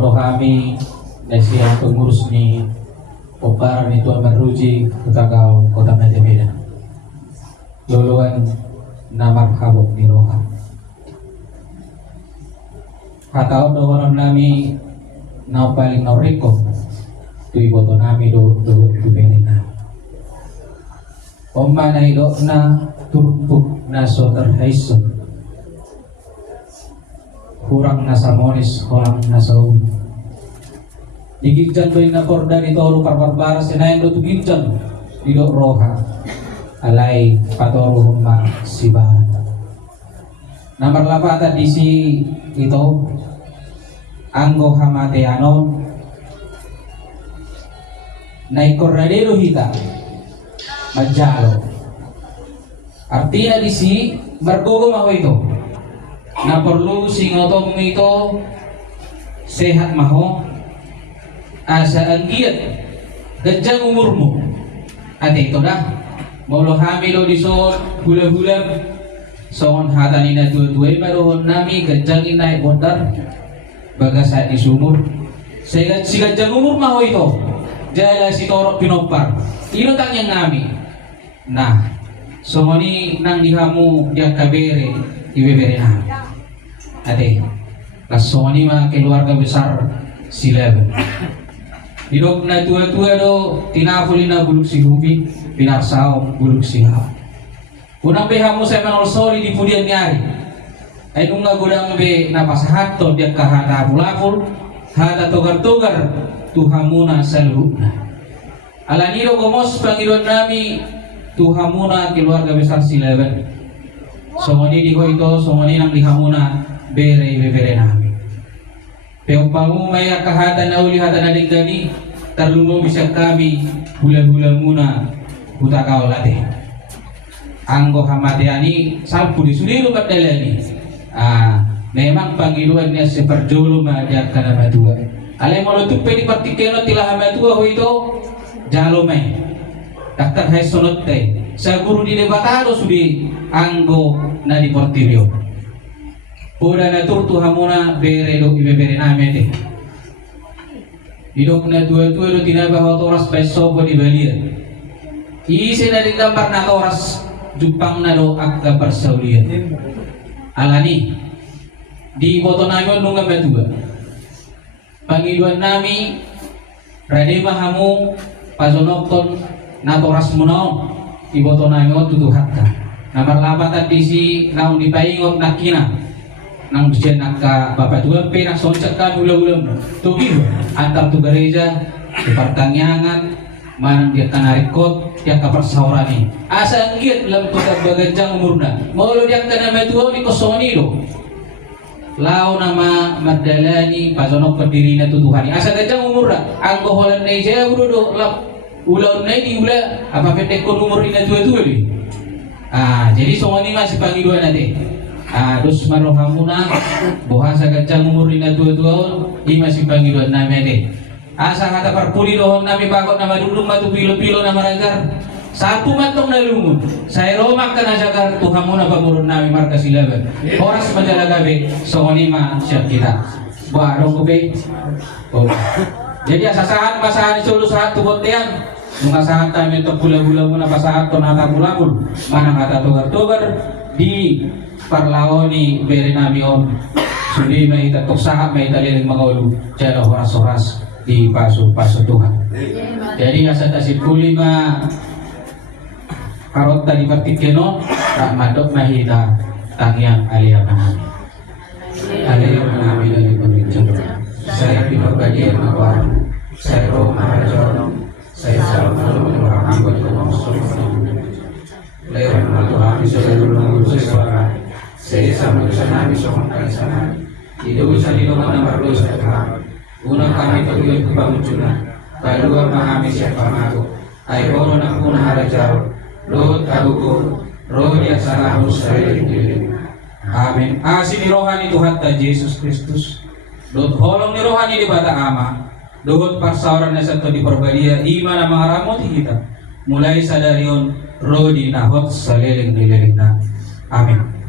Rodo kami na siyang pengurus ni Oparan itu Aman Ruji Kutagaw Kota Majapahit. Luluan na maghabok ni Roha. Hataon do waram nami na paling nauriko tu iboto nami do benina. Oma na ido na turpuk na so terhaison. Kurang nasa monis, kurang nasa ubi. Digigjan do ina korda ni toro karbarbara sinayin do tugigjan di do Roha. Alay patoro humma sibara. Nomor 8 di si itu Anggo Hamateano Naikorradero hita Majalo. Artinya di si bergogo maho itu na perlu singotong itu sehat maho asa anggiat gajang umurmu ate itu dah maulo hamilo disot hula-hula songon hatanina dua-dua marohon nami gajangin naik bodar bagas saat di sumur saya si gajang umur maho itu jala si torok pinopar ino tanya ngami nah songoni nang dihamu dia kabere ibebere nami ate las songoni mah keluarga besar silaban hidup na tua-tua do tinafulina buluk si hubi pinarsao buluk si haw unang behamu saya manol soli di pudian nyari ay nung nagudang be napasahat to dia kahata bulapul hata togar-togar tuhamuna salhubna alaniro gomos pangidon nami tuhamuna keluarga besar silaban somoni di ito somoni nang dihamuna bere nami Peupamu maya kahata na uli hata na digani terlumo bisa kami hula-hula muna hutakau late Anggo Hamateani sampu di sudiru kadalani memang panggiluannya seperjolo madia kana madua alay molotup pe di partikeno tila hamadua ho ito jalo may daktar hay sunod tay sa guru di debatado sudi Anggo na di portirio udah na turtu hamuna bere do ibebere name te hidop na tua-tua do tinabah oras beso po di balia isi na di gambar na oras jupang na do agka persaulian alani di boto namin nung gabatua pangiluan nami radema hamu pasonokton na oras munaon di boto namin tutuhat ka nomor 8 di si naung dipaingot nakina nang bijan naka bapak dua pe nak soncak kan ulam-ulam tugi antar tu gereja di pertanyaan manang dia kanarikot dia kapar saurani asa ngiat lam tukar bagajang umurna mau lo dia kana matuo ni kosoni lo lao nama madalani pasonok perdirina tutuhani asa gajang umurna anggo holan nei jaya udo lam ulau nei di ula apa pendek kon umur ina tua-tua ni jadi songoni masih panggiluan nanti dus marohamuna bohasa gajang umur ina tua-tua ima si panggiluan nami ade asa kata perpuli dohon nami bakot nama dudung batu pilo-pilo nama ragar satu matong na lungun saya romak kana jagar tuhamuna pamurun nami marka silaban oras majalagabe songonima siap kita barong kube jadi asa saat masahan solo saat tubotean nunga saat kami untuk gula-gula muna pasahat to nata gulabul manang kata togar-togar di parlaoni beri nami on sudi may tatok sahab may taliling mga ulo jano horas-horas di paso Tuhan jadi asa tasip kuli ma karota di partikeno tak madok mahita tangyang aliyah kami dari pemimpin saya diperbagian awal saya roh maharajono saya selalu mengurangi berkembang lewat Tuhan bisa dulu sesuara saya sama nabi sohong kali sana tidak usah didoman nomor 2 setelah unang kami terlihat kebangunan kedua memahami siapa aku ayo nak punah harajau Lut aguku roh dia salah saya amin asih di rohani Tuhan ta Yesus Kristus Lut holong ni rohani di bata ama dohot parsauran na santo di perbadia iman na maharamot kita mulai sadarion roh di nahot sa liling na amin.